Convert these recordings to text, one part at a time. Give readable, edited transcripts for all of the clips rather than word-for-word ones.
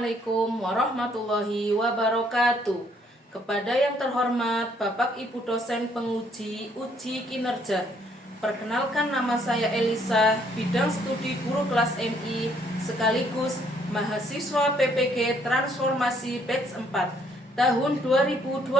Assalamualaikum warahmatullahi wabarakatuh. Kepada yang terhormat Bapak Ibu dosen penguji uji kinerja, perkenalkan nama saya Elisa, bidang studi guru kelas MI sekaligus mahasiswa PPG Transformasi Batch 4 tahun 2025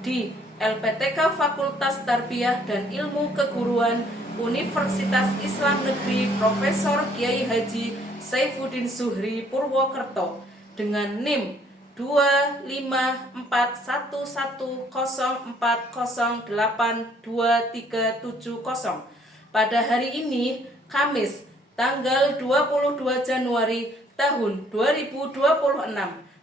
di LPTK Fakultas Tarbiyah dan Ilmu Keguruan Universitas Islam Negeri Profesor Kiai Haji Saifuddin Zuhri Purwokerto dengan NIM 2541104082370 pada hari ini Kamis tanggal 22 Januari tahun 2026.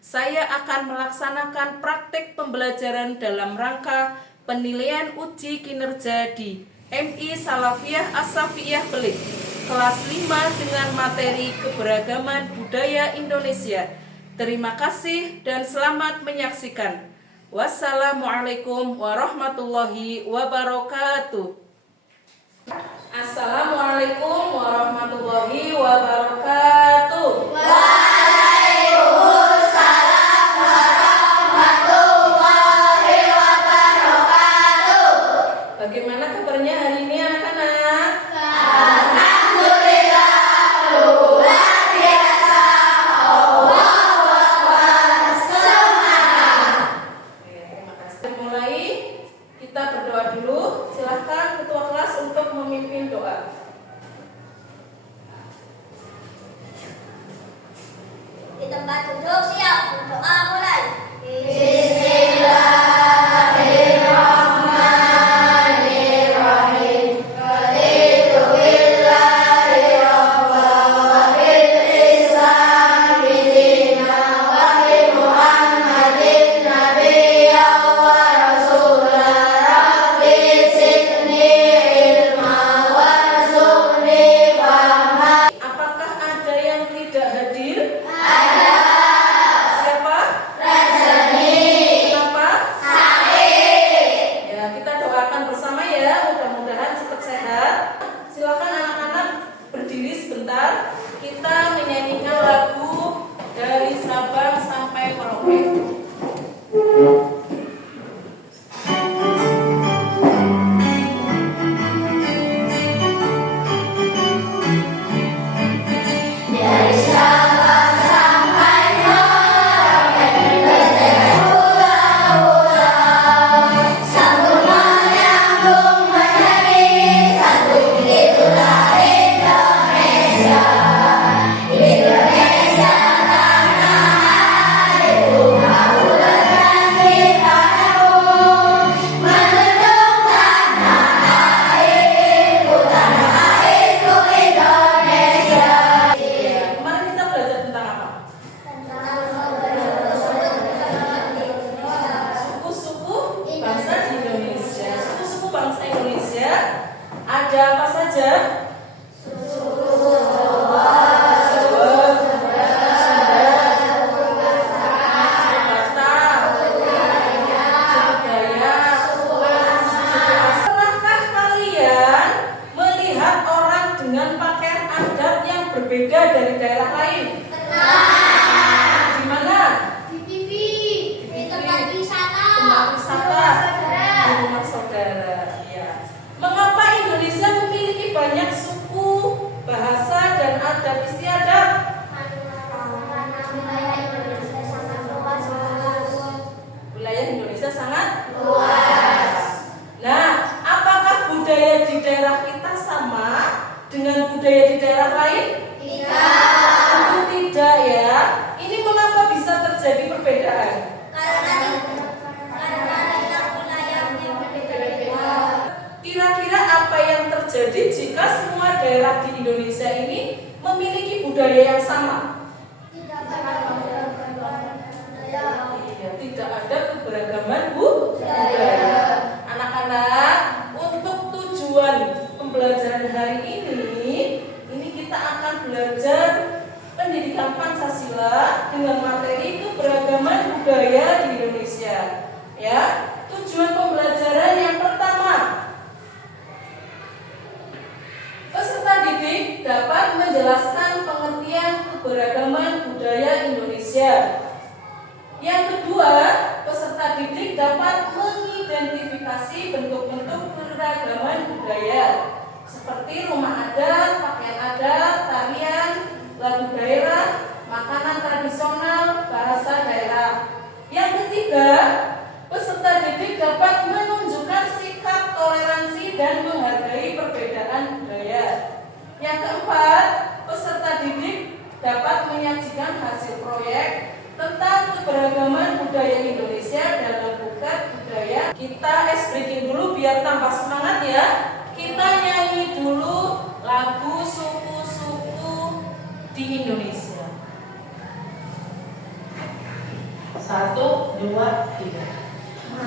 Saya akan melaksanakan praktik pembelajaran dalam rangka penilaian uji kinerja di MI Salafiyah As-Safiyah Belik kelas 5 dengan materi keberagaman budaya Indonesia. Terima kasih dan selamat menyaksikan. Wassalamualaikum warahmatullahi wabarakatuh. Assalamualaikum warahmatullahi wabarakatuh. Waalaikumsalam warahmatullahi wabarakatuh. Bagaimana kabarnya hari ini anak-anak? Alhamdulillah luar biasa. Allahu Akbar. Semangat. Terima kasih. Mulai kita berdoa dulu. Silahkan ketua kelas untuk memimpin doa. Di tempat duduk siap. Doa mulai. Apakah ada yang tidak hadir? Ada. Siapa? Rajani. Kenapa? Said. Ya, kita doakan bersama ya, mudah-mudahan cepat sehat. Silakan anak-anak berdiri sebentar. Kita menyanyikan lagu dari Sabang sampai Merauke. Dari Sabang sampai Merauke berpulau-pulau, sambung menyambung menjadi satu. Itulah Indonesia. Indonesia tanah airku, lautan dan kita menunduk tanah airku Indonesia. Ya, kemarin kita belajar tentang apa? Suku-suku bangsa di Indonesia. Suku-suku bangsa Indonesia ada apa saja? Pernahkah kalian melihat orang dengan pakaian adat yang berbeda dari daerah lain? Di mana? Di TV, di tempat wisata, Tempat wisata, di rumah saudara. Ya. Mengapa Indonesia memiliki banyak suku, bahasa, dan adat istiadat? Wilayah Indonesia sangat luas. Nah, apakah budaya di daerah kita sama dengan budaya di daerah lain? Tentu tidak ya. Ini mengapa bisa terjadi perbedaan? Kira-kira apa yang terjadi jika semua daerah di Indonesia ini memiliki budaya yang sama? Iya, tidak ada keberagaman budaya. Anak-anak, untuk tujuan pembelajaran hari ini kita akan belajar pendidikan Pancasila dengan materi keberagaman budaya di Indonesia. Ya, tujuan pembelajaran yang pertama, peserta didik dapat menjelaskan pengertian keberagaman budaya budaya Indonesia. Yang kedua, peserta didik dapat mengidentifikasi bentuk-bentuk keragaman budaya seperti rumah adat, pakaian adat, tarian, lagu daerah, makanan tradisional, bahasa daerah. Yang ketiga, peserta didik dapat menunjukkan sikap toleransi dan menghargai perbedaan budaya. Yang keempat, peserta didik dapat menyajikan hasil proyek tentang keberagaman budaya Indonesia dalam buket budaya. Kita ice breaking dulu biar tambah semangat ya. Kita nyanyi dulu lagu suku-suku di Indonesia. 1, 2, 3.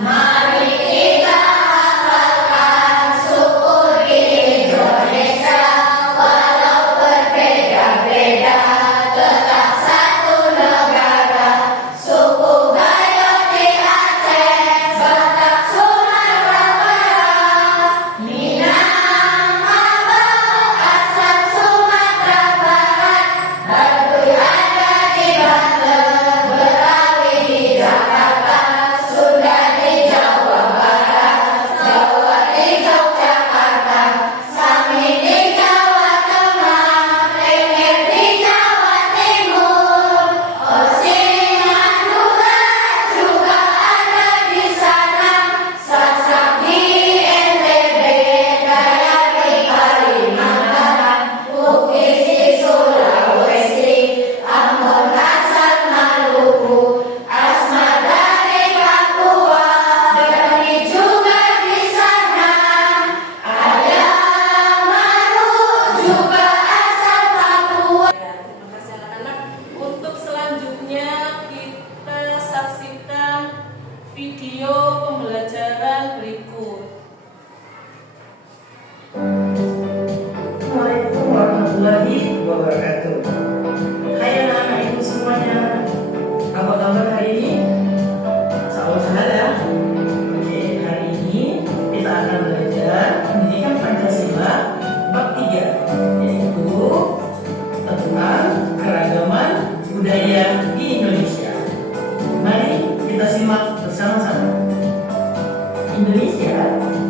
Mari kita hafalkan suku di Indonesia, walau berbeda-beda, tetap satu negara. Suku Gayo di Aceh, Batak Sumatera Barat, Minang, Abau, Asam Sumatera Barat, Baduy ada di Banten, Betawi di Jakarta, Sunda di Jawa Barat, Jawa di Yogyakarta, Sami di Jawa Tengah, Tengger di Jawa Timur, Osing Madura juga ada di sana, Sasak di NTB, Dayak di Kalimantan, Bugis di Sulawesi, Ambon asal Maluku, Asmat dari Papua, Beni juga di sana, ada Maru juga asal Papua. Ya, terima kasih anak-anak. Untuk selanjutnya kita saksikan video pembelajaran berikut. Assalamualaikum warahmatullahi wabarakatuh. Hai anak-anak ibu semuanya, apa kabar hari ini? Salam sehat ya. Oke, hari ini kita akan belajar pendidikan Pancasila bab 3, yaitu tentang keragaman budaya di Indonesia. Mari kita simak bersama-sama. Indonesia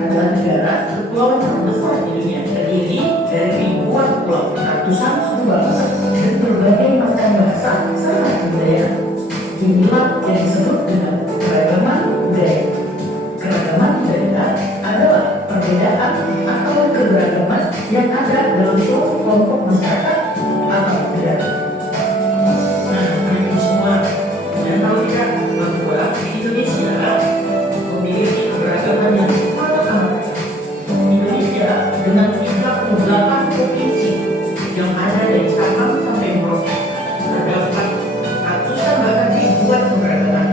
adalah negara kepulauan terbesar di dunia, terdiri dari ribuan pulau, ratusan suku bangsa, dan berbagai macam bahasa serta budaya. Inilah yang disebut dengan keragaman budaya. Keragaman budaya adalah perbedaan atau keberagaman yang ada dalam suatu kelompok masyarakat atau budaya. Nah, ibu semua, kalian tahu tidak bahwa di Indonesia memiliki keberagaman yang sangat amat. Indonesia dengan 38 provinsi yang ada dari Sabang sampai Merauke, terdapat ratusan bahkan ribuan keberagaman.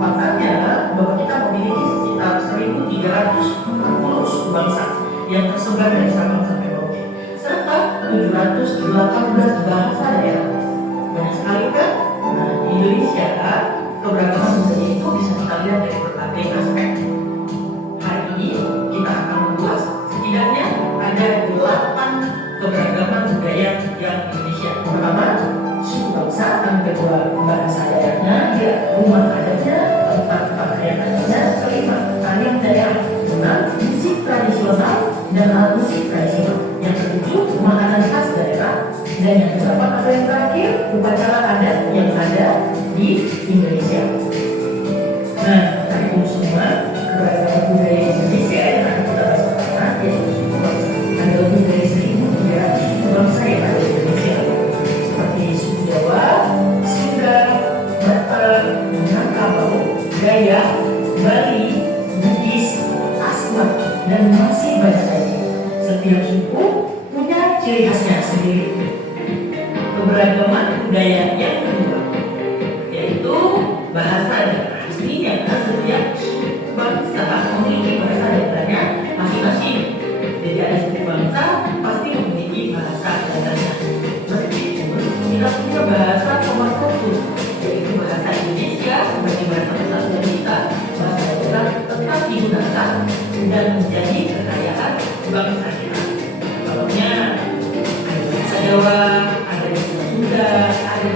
Faktanya bahwa kita memiliki sekitar 1.340 suku bangsa yang tersebar dari Sabang sampai Merauke, serta 718 bahasa daerah. Banyak sekali kan? Nah, di Indonesia keberagaman budaya itu bisa kita lihat dari berbagai aspek. Hari ini kita akan membahas setidaknya ada 8 keberagaman budaya yang di Indonesia. Pertama, suku bangsa, yang kedua bahasa daerahnya, ya, rumah adatnya, tempat pakaian adatnya, kelima tarian daerah, enam musik tradisional dan alat musik tradisional, yang ketujuh makanan khas daerah, dan yang kedelapan atau yang terakhir upacara adat yang ada di Indonesia. Nah, ibu semua, keberagaman budaya Indonesia yang akan kita bahas sekarang yaitu suku bangsa. Ada lebih dari 1.300 suku bangsa yang ada di Indonesia, seperti suku Jawa, Sunda, Batak, Minangkabau, Dayak, Bali, Bugis, Asmat, dan masih banyak lagi. Setiap suku punya ciri khasnya sendiri. Keberagaman budaya yang kedua yaitu bahasa daerah. Pastinya setiap suku bangsa memiliki bahasa daerahnya masing-masing. Jadi ada suku bangsa pasti memiliki bahasa daerahnya. Meskipun kita punya bahasa nomor 1, yaitu bahasa Indonesia sebagai bahasa kesatuan kita, bahasa daerah tetap digunakan dan menjadi kekayaan bangsa kita. Contohnya ada bahasa Jawa, ada bahasa Sunda, ada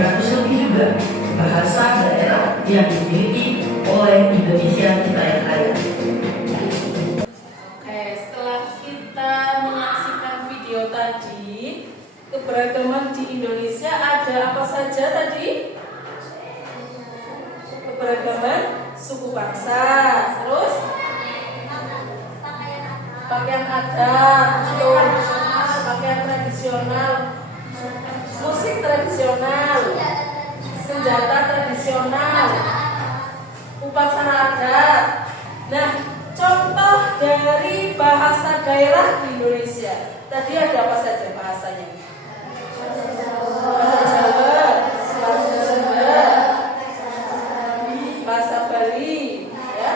300 lebih juga bahasa daerah yang dimiliki oleh Indonesia kita yang kaya. Oke, setelah kita menyaksikan video tadi, keberagaman di Indonesia ada apa saja tadi? Keberagaman suku bangsa, terus pakaian adat, pakaian tradisional, musik tradisional, senjata tradisional, upacara adat. Nah, contoh dari bahasa daerah di Indonesia tadi ada apa saja bahasanya? Bahasa Jawa, bahasa Sunda, bahasa Bali, ya,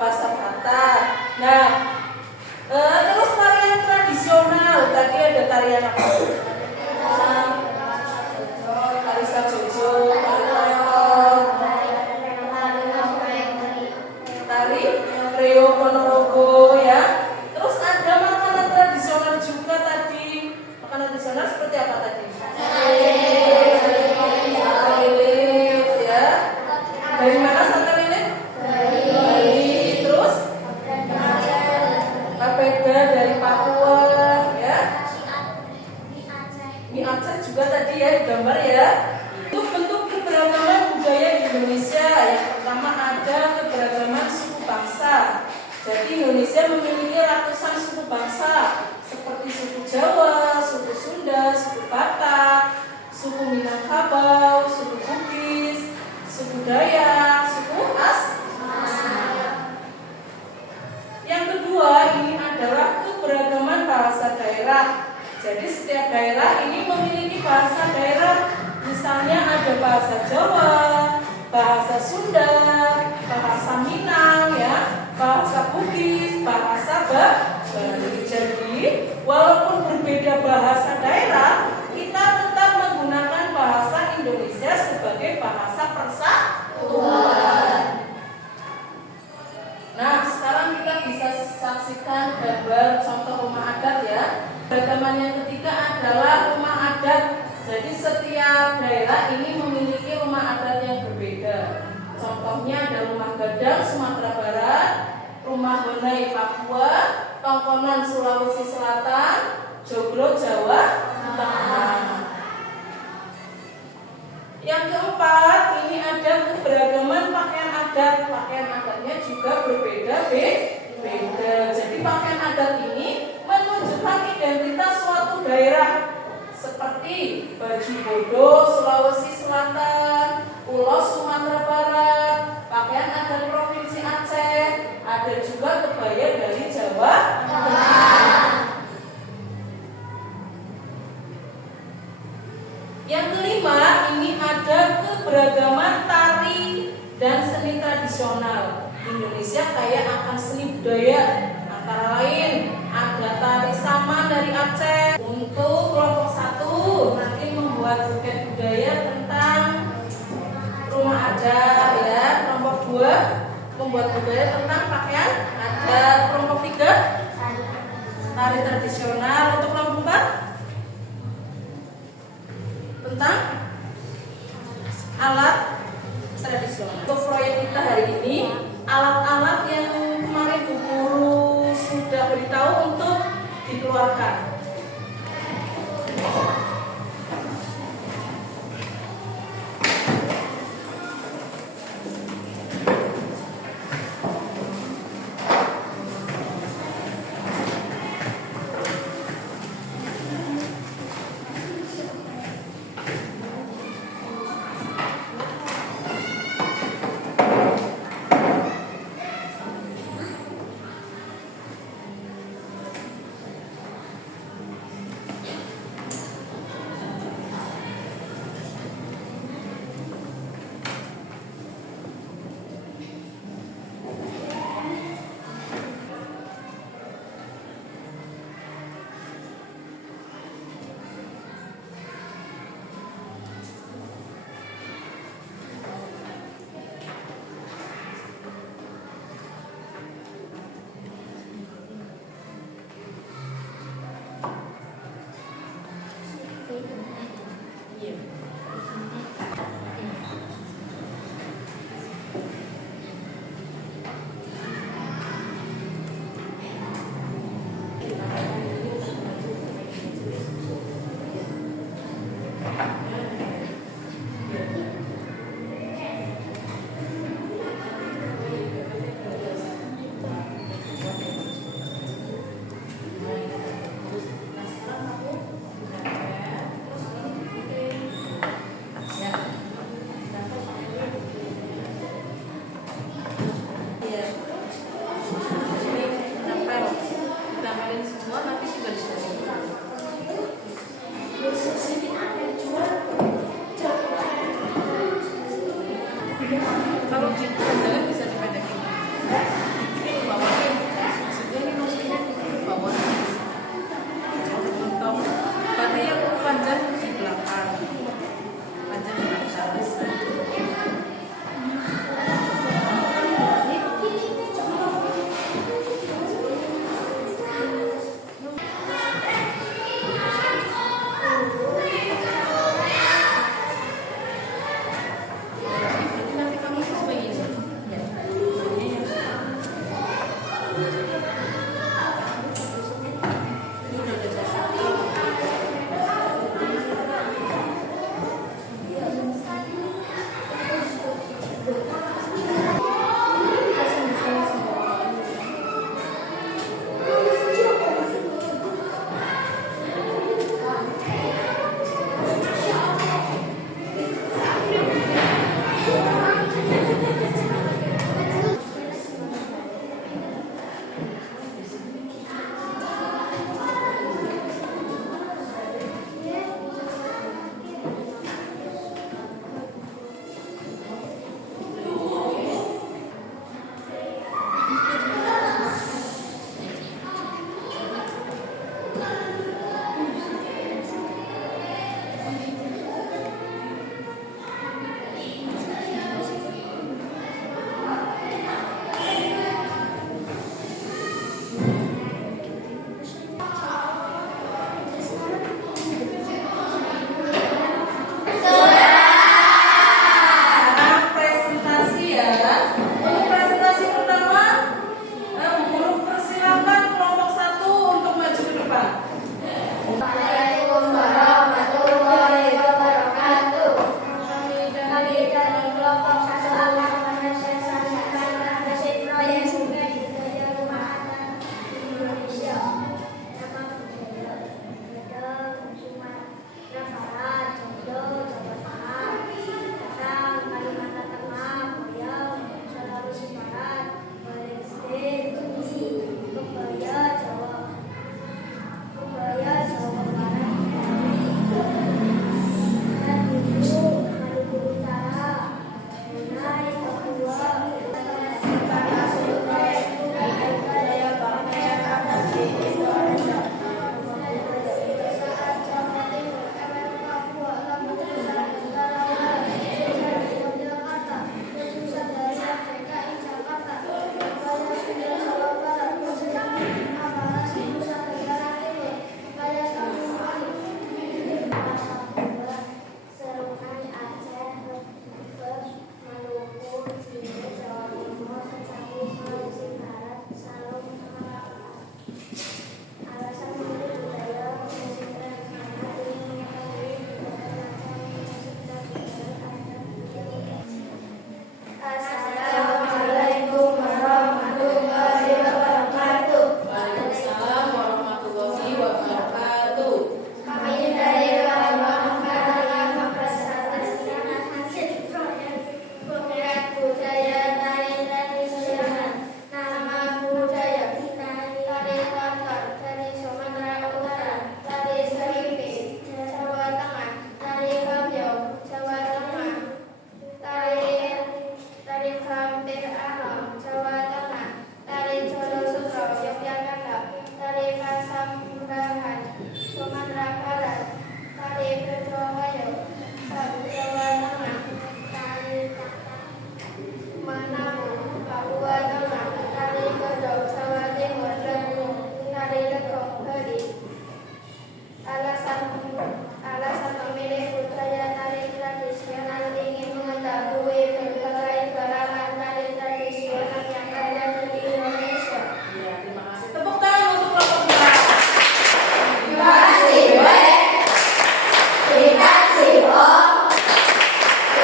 bahasa Batak. Nah, terus tarian tradisional tadi ada tarian apa? Tari Sajojo, tari Reog, tari Reog Ponorogo, ya. Terus ada makanan tradisional juga tadi. Makanan tradisional seperti apa tadi? Sate lilit, ya. Dari mana sate lilit? Bali. Terus papeda dari Papua, ya. Mie Aceh juga tadi ya digambar ya. Itu bentuk keberagaman budaya di Indonesia. Yang pertama ada keberagaman suku bangsa. Jadi Indonesia memiliki ratusan suku bangsa seperti suku Jawa, suku Sunda, suku Batak, suku Minangkabau, suku Bugis, suku Dayak, suku Asmat. Yang kedua ini adalah keberagaman bahasa daerah. Jadi setiap daerah ini memiliki bahasa daerah. Misalnya ada bahasa Jawa, bahasa Sunda, bahasa Minang, ya, bahasa Bugis, bahasa Bali. Jadi walaupun berbeda bahasa daerah, kita tetap menggunakan bahasa Indonesia sebagai bahasa persatuan. Nah, sekarang kita bisa saksikan gambar contoh rumah adat ya. Keberagaman yang ketiga adalah rumah adat. Jadi setiap daerah ini memiliki rumah adat yang berbeda. Contohnya ada rumah Gadang Sumatera Barat, rumah Honai Papua, Tongkonan Sulawesi Selatan, Joglo Jawa Tengah. Yang keempat, ini ada keberagaman pakaian adat. Pakaian adatnya juga berbeda-beda. Jadi pakaian adat ini menunjukkan identitas suatu daerah, seperti baju bodo Sulawesi Selatan, ulos Sumatera Barat, pakaian adat provinsi Aceh, ada juga kebaya dari Jawa Tengah. Yang kelima, ini ada keberagaman tari dan seni tradisional. Indonesia kaya akan seni budaya, antara lain ada tari saman dari Aceh. Untuk kelompok 1 nanti membuat buket budaya tentang rumah adat ya. Kelompok 2 membuat budaya tentang pakaian adat. Kelompok 3 tari tradisional. Untuk kelompok 4 tentang alat tradisional. Untuk proyek kita hari ini, alat-alat yang kemarin Bu Guru sudah beritahu untuk dikeluarkan.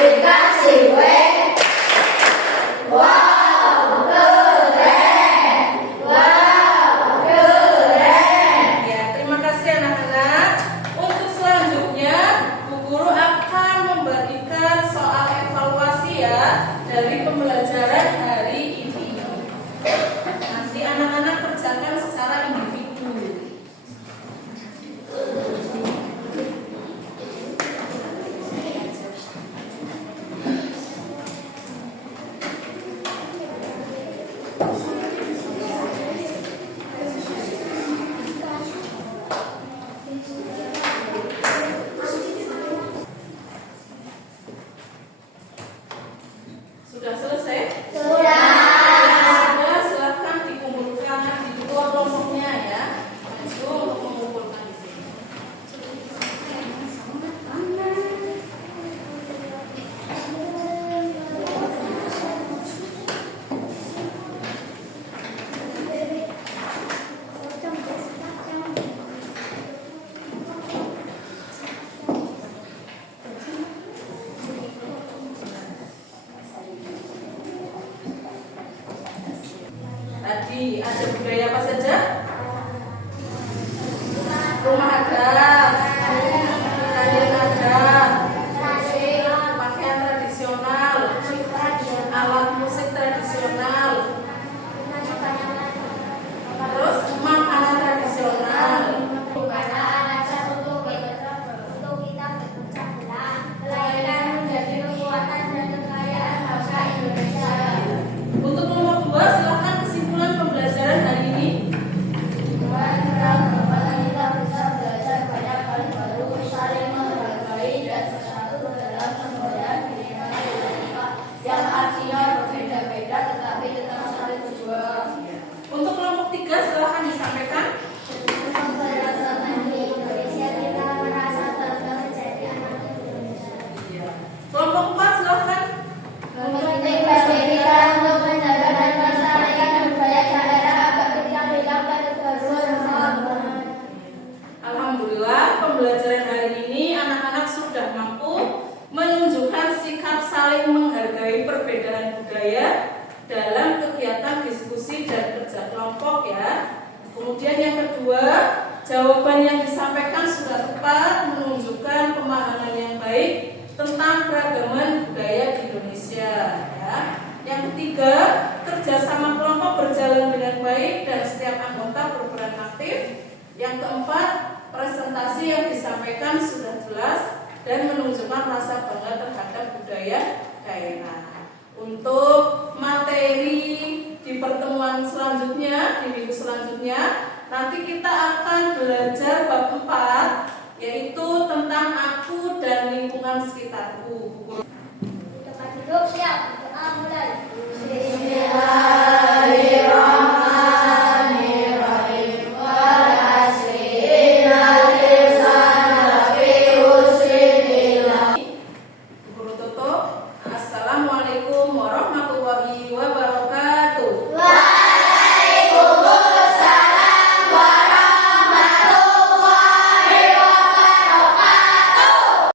dikasih W. Wow, keren. Wow, keren. Ya, terima kasih anak-anak. Untuk selanjutnya, Bu Guru akan membagikan soal evaluasi ya dari pembelajaran hari ini. Nanti anak-anak kerjakan secara individu. Sudah selesai? Sudah. Sudah, silahkan dikumpulkan di dua kelompoknya ya. Maju untuk mengumpulkan di sini. Tadi ada budaya apa saja? Rumah adat, kain adat, pakaian tradisional, alat musik tradisional, terus makanan tradisional. Bukanlah alasan untuk kita berpecah belah, melainkan menjadi kekuatan dan kekayaan bangsa Indonesia. Untuk kelompok dua, silakan kesimpulan pembelajaran hari ini. Kita bisa belajar banyak hal baru, saling menghargai dan bersatu dalam semboyan kehidupan kita yang artinya berbeda-beda tetapi tetap saling berjuang. Untuk kelompok tiga, silakan disampaikan. Di Indonesia kita merasa bangga menjadi anak Indonesia. Kelompok empat, silakan. Penting bagi kita untuk menjaga dan melestarikan budaya daerah agar kita dapat bersama. Alhamdulillah, pembelajaran hari ini anak-anak sudah mampu menunjukkan sikap saling menghargai perbedaan budaya dalam kegiatan diskusi dan kerja kelompok ya. Kemudian yang kedua, jawaban yang disampaikan sudah tepat, menunjukkan pemahaman yang baik tentang keragaman budaya di Indonesia ya. Yang ketiga, kerjasama kelompok berjalan dengan baik dan setiap anggota berperan aktif. Yang keempat, presentasi yang disampaikan sudah jelas dan menunjukkan rasa bangga terhadap budaya daerah. Untuk materi di pertemuan selanjutnya, di minggu selanjutnya, nanti kita akan belajar